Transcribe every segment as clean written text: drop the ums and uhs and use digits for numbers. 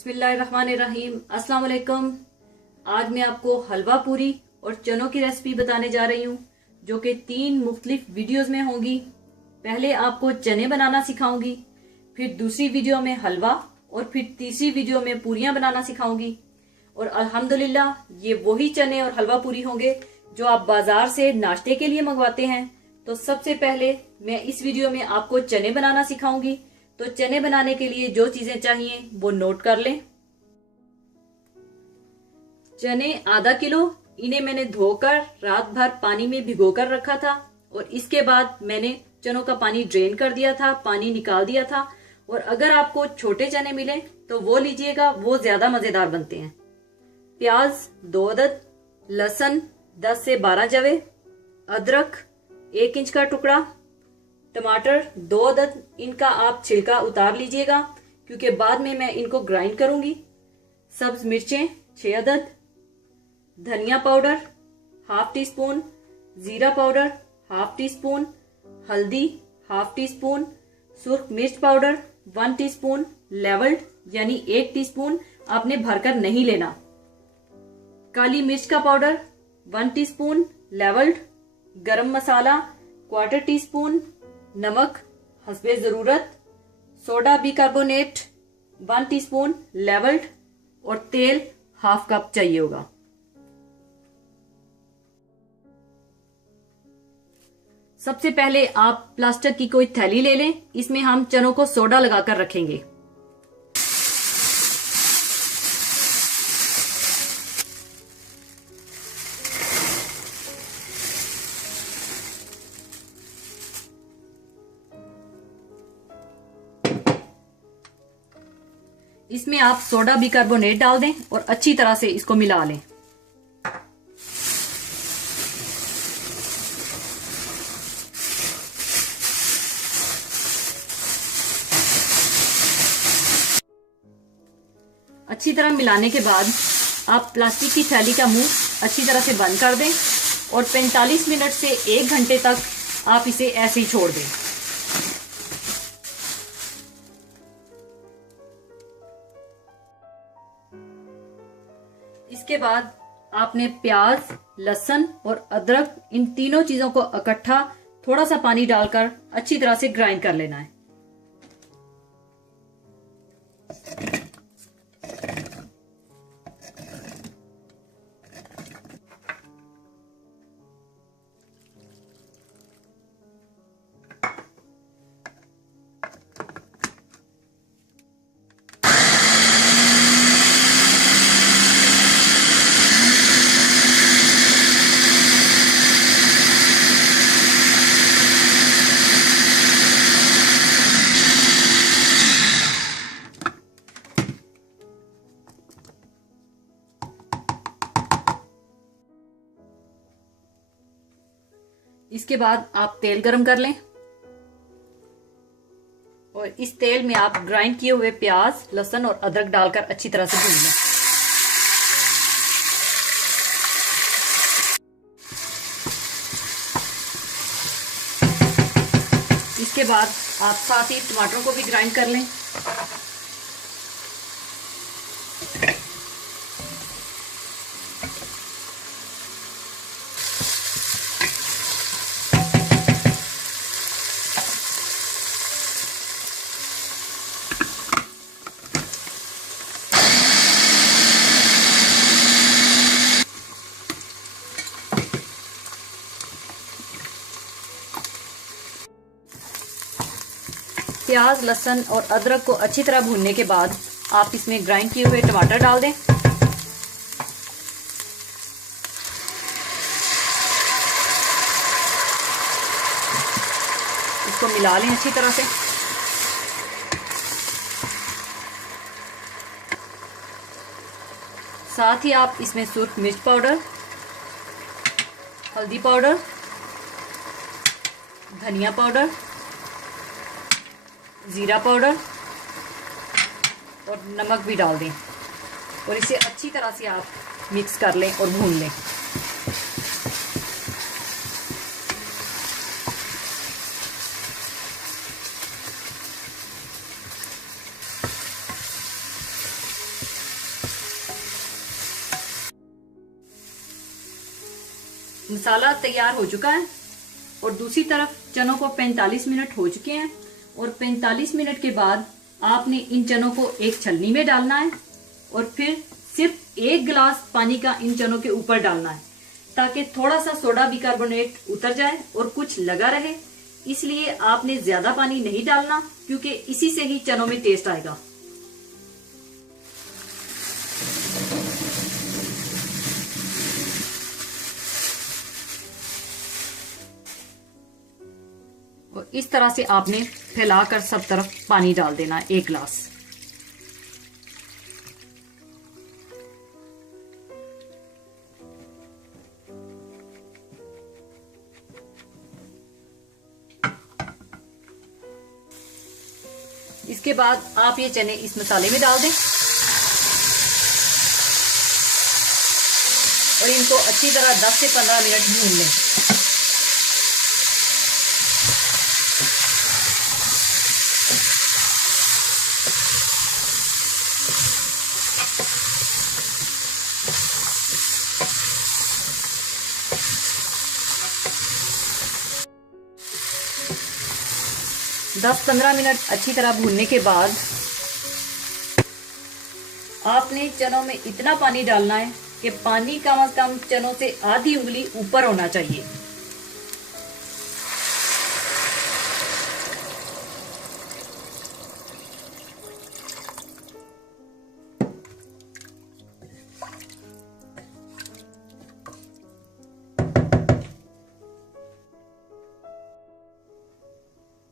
बिस्मिल्लाहिर्रहमानिर्रहीम। अस्सलाम वालेकुम। आज मैं आपको हलवा पूरी और चनों की रेसिपी बताने जा रही हूँ, जो कि 3 मुख्तलिफ वीडियोस में होंगी। पहले आपको चने बनाना सिखाऊंगी, फिर दूसरी वीडियो में हलवा और फिर तीसरी वीडियो में पूरियां बनाना सिखाऊंगी। और अल्हम्दुलिल्लाह ये वही चने और हलवा पूरी होंगे जो आप बाजार से नाश्ते के लिए मंगवाते हैं। तो सबसे पहले मैं इस वीडियो में आपको चने बनाना सिखाऊंगी। तो चने बनाने के लिए जो चीजें चाहिए वो नोट कर लें। चने आधा किलो, इन्हें मैंने धोकर रात भर पानी में भिगोकर रखा था और इसके बाद मैंने चनों का पानी ड्रेन कर दिया था, पानी निकाल दिया था। और अगर आपको छोटे चने मिले तो वो लीजिएगा, वो ज्यादा मजेदार बनते हैं। प्याज 2 अदद, लहसुन 10 से 12 जवे, अदरक 1 इंच का टुकड़ा, टमाटर 2 अदद। इनका आप छिलका उतार लीजिएगा क्योंकि बाद में मैं इनको ग्राइंड करूंगी। सब्ज मिर्चें 6 अदद, धनिया पाउडर हाफ टी स्पून, जीरा पाउडर हाफ टी स्पून, हल्दी हाफ टी स्पून, सुर्ख मिर्च पाउडर 1 टीस्पून, लेवल्ड यानी 1 टीस्पून, आपने भरकर नहीं लेना। काली मिर्च का पाउडर 1 टीस्पून, लेवल्ड। गरम मसाला 1/4 टीस्पून, नमक हस्बे जरूरत, सोडा बिकार्बोनेट 1 टीस्पून, लेवल्ड। और तेल हाफ कप चाहिए होगा। सबसे पहले आप प्लास्टिक की कोई थैली ले लें, इसमें हम चनों को सोडा लगाकर रखेंगे। इसमें आप सोडा बिकार्बोनेट डाल दें और अच्छी तरह से इसको मिला लें। अच्छी तरह मिलाने के बाद आप प्लास्टिक की थैली का मुंह अच्छी तरह से बंद कर दें और 45 मिनट से 1 घंटे तक आप इसे ऐसे ही छोड़ दें। इसके बाद आपने प्याज, लहसुन और अदरक, इन तीनों चीजों को इकट्ठा थोड़ा सा पानी डालकर अच्छी तरह से ग्राइंड कर लेना है। इसके बाद आप तेल गरम कर लें और इस तेल में आप ग्राइंड किए हुए प्याज, लहसुन और अदरक डालकर अच्छी तरह से भून लें। इसके बाद आप साथ ही टमाटरों को भी ग्राइंड कर लें। प्याज, लहसुन और अदरक को अच्छी तरह भूनने के बाद आप इसमें ग्राइंड किए हुए टमाटर डाल दें। इसको मिला लें अच्छी तरह से। साथ ही आप इसमें सुर्ख मिर्च पाउडर, हल्दी पाउडर, धनिया पाउडर, जीरा पाउडर और नमक भी डाल दें और इसे अच्छी तरह से आप मिक्स कर लें और भून लें। मसाला तैयार हो चुका है और दूसरी तरफ चनों को 45 मिनट हो चुके हैं और 45 मिनट के बाद आपने इन चनों को एक छलनी में डालना है और फिर सिर्फ 1 गिलास पानी का इन चनों के ऊपर डालना है ताकि थोड़ा सा सोडा बिकार्बोनेट उतर जाए और कुछ लगा रहे। इसलिए आपने ज्यादा पानी नहीं डालना क्योंकि इसी से ही चनों में टेस्ट आएगा। और इस तरह से आपने फैलाकर सब तरफ पानी डाल देना है 1 गिलास। इसके बाद आप ये चने इस मसाले में डाल दें और इनको अच्छी तरह 10 से 15 मिनट भून लें। दस 15 मिनट अच्छी तरह भूनने के बाद आपने चनों में इतना पानी डालना है कि पानी कम से कम चनों से आधी उंगली ऊपर होना चाहिए।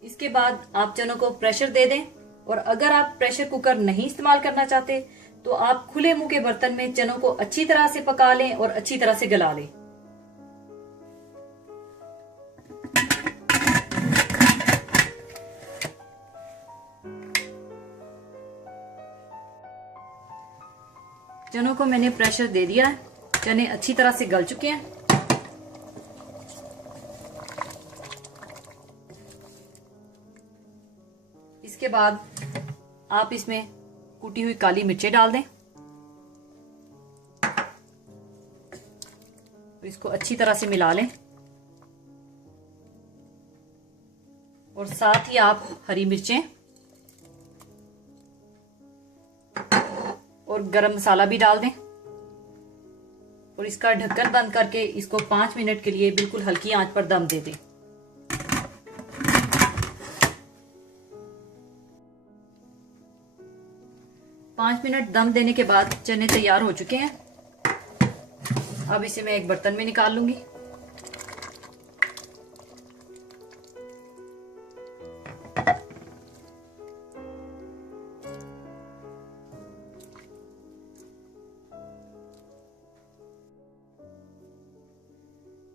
इसके बाद आप चनों को प्रेशर दे दें और अगर आप प्रेशर कुकर नहीं इस्तेमाल करना चाहते तो आप खुले मुंह के बर्तन में चनों को अच्छी तरह से पका लें और अच्छी तरह से गला लें। चनों को मैंने प्रेशर दे दिया है, चने अच्छी तरह से गल चुके हैं। इसके बाद आप इसमें कुटी हुई काली मिर्चें डाल दें और इसको अच्छी तरह से मिला लें और साथ ही आप हरी मिर्चें और गरम मसाला भी डाल दें और इसका ढक्कन बंद करके इसको 5 मिनट के लिए बिल्कुल हल्की आंच पर दम दे दें। पाँच मिनट दम देने के बाद चने तैयार हो चुके हैं। अब इसे मैं एक बर्तन में निकाल लूंगी।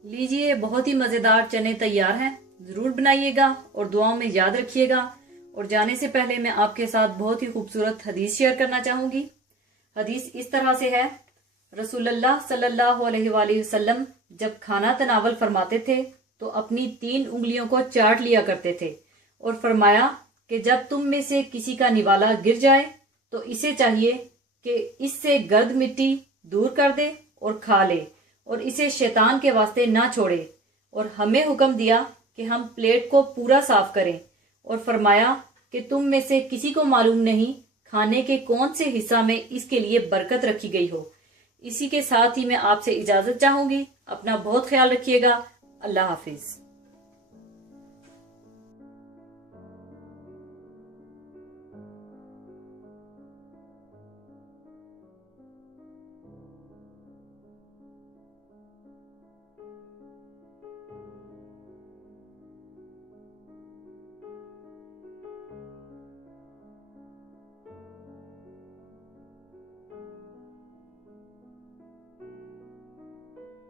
लीजिए, बहुत ही मजेदार चने तैयार हैं। जरूर बनाइएगा और दुआओं में याद रखिएगा। और जाने से पहले मैं आपके साथ बहुत ही खूबसूरत हदीस शेयर करना चाहूंगी। हदीस इस तरह से है, रसूलुल्लाह सल्लल्लाहु अलैहि वसल्लम जब खाना तनावल फरमाते थे तो अपनी 3 उंगलियों को चाट लिया करते थे और फरमाया कि जब तुम में से किसी का निवाला गिर जाए तो इसे चाहिए कि इससे गर्द मिट्टी दूर कर दे और खा ले और इसे शैतान के वास्ते ना छोड़े। और हमें हुक्म दिया कि हम प्लेट को पूरा साफ करें और फरमाया कि तुम में से किसी को मालूम नहीं खाने के कौन से हिस्सा में इसके लिए बरकत रखी गई हो। इसी के साथ ही मैं आपसे इजाजत चाहूंगी। अपना बहुत ख्याल रखिएगा। अल्लाह हाफिज।